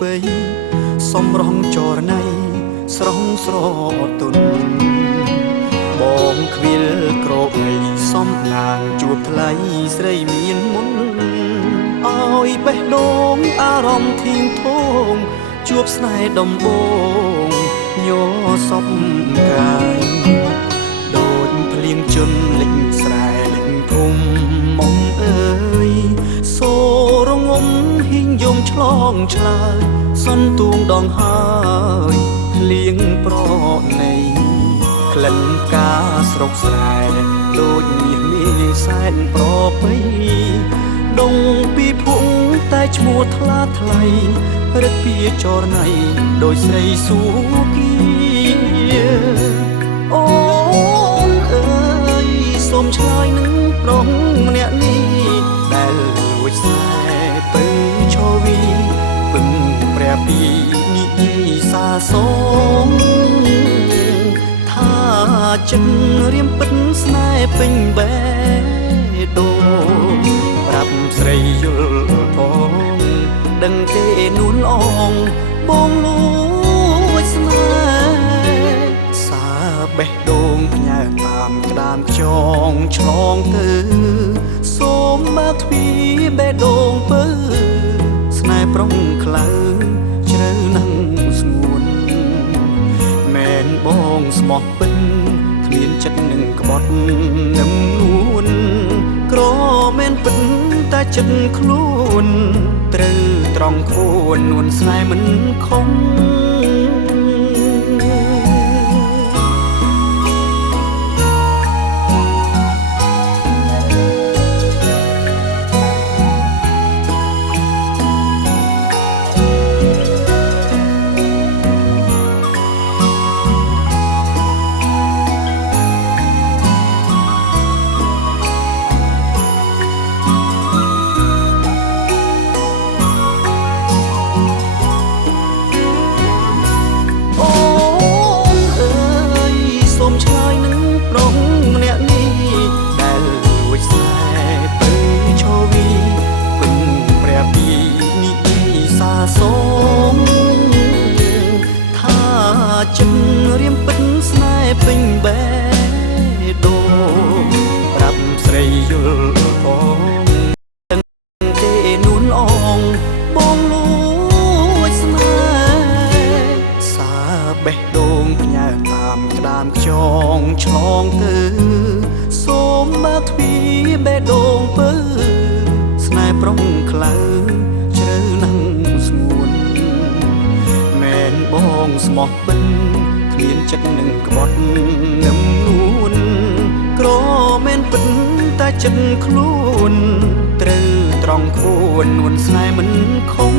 បីសំរងចរណៃស្រងស្រទន់បងខ្វៀលក្រអីសំឡាងជួបថ្លៃស្រីមានមុនឲ្យបេះដូងអារម្មណ៍ធៀងធងជួបស្នេហ៍ដំបងញ័រសពកាយដូចភ្លៀងជន់លិចស្រែលិចភូមិមុំអើយសូរងំហ៊ីងយំឆ្លងឆ្លើយសន្ទូងដងហើយភ្លៀងប្រណីក្លិនផ្កាស្រុកស្រែដូចមាសមាសសែនប្រពៃដងពីភុងតែឈ្មោះថ្លាថ្លៃរឹកពីចរណៃដូចស្រីស៊ូគីអូនអើយសូមឆ្លើយនឹងប្រុសម្នាក់នេះដែលលួចខ្សែពឹងឈវីពឹងព្រះពីនិយាយសាសងថាចិត្តរៀមពិតស្នេហ៍ពេញបេះដូងប្រាប់ស្រីយល់ផងដឹងទេនួនអងបងលួចស្នេហ៍សាបេះដូងផ្ញើតាមក្តាមខ្យងឆ្លងទៅសូមបើកទ្វារបេះដូងពើស្នេហ៍ប្រុងខ្លៅជ្រៅនឹងស្ងួនមែនបងស្មោះពិនគ្មានចិត្តនឹងក្បត់នឹមនួនក្រមែនពិតតែចិត្តខ្លួនត្រូវត្រង់ខួននួនស្នេហ៍មិនខំចិត្តរៀមពិតស្នេហ៍ពេញបេះដូងប្រាប់ស្រីយល់ផងដឹងទេនួនអងបងលួចស្នេហ៍សាបេះដូងផ្ញើតាមក្តាមខ្យងឆ្លងទៅសូមបើកទ្វារបេះដូងពើស្នេហ៍ប្រុងខ្លៅជ្រៅនឹងស្ងួនមែនបងស្មោះពិនមានចិត្តនឹងក្បត់នឹមនួនក្រមែនពិតតែចិត្តខ្លួនត្រូវត្រង់ខួននួនស្នេហ៍មិនខំ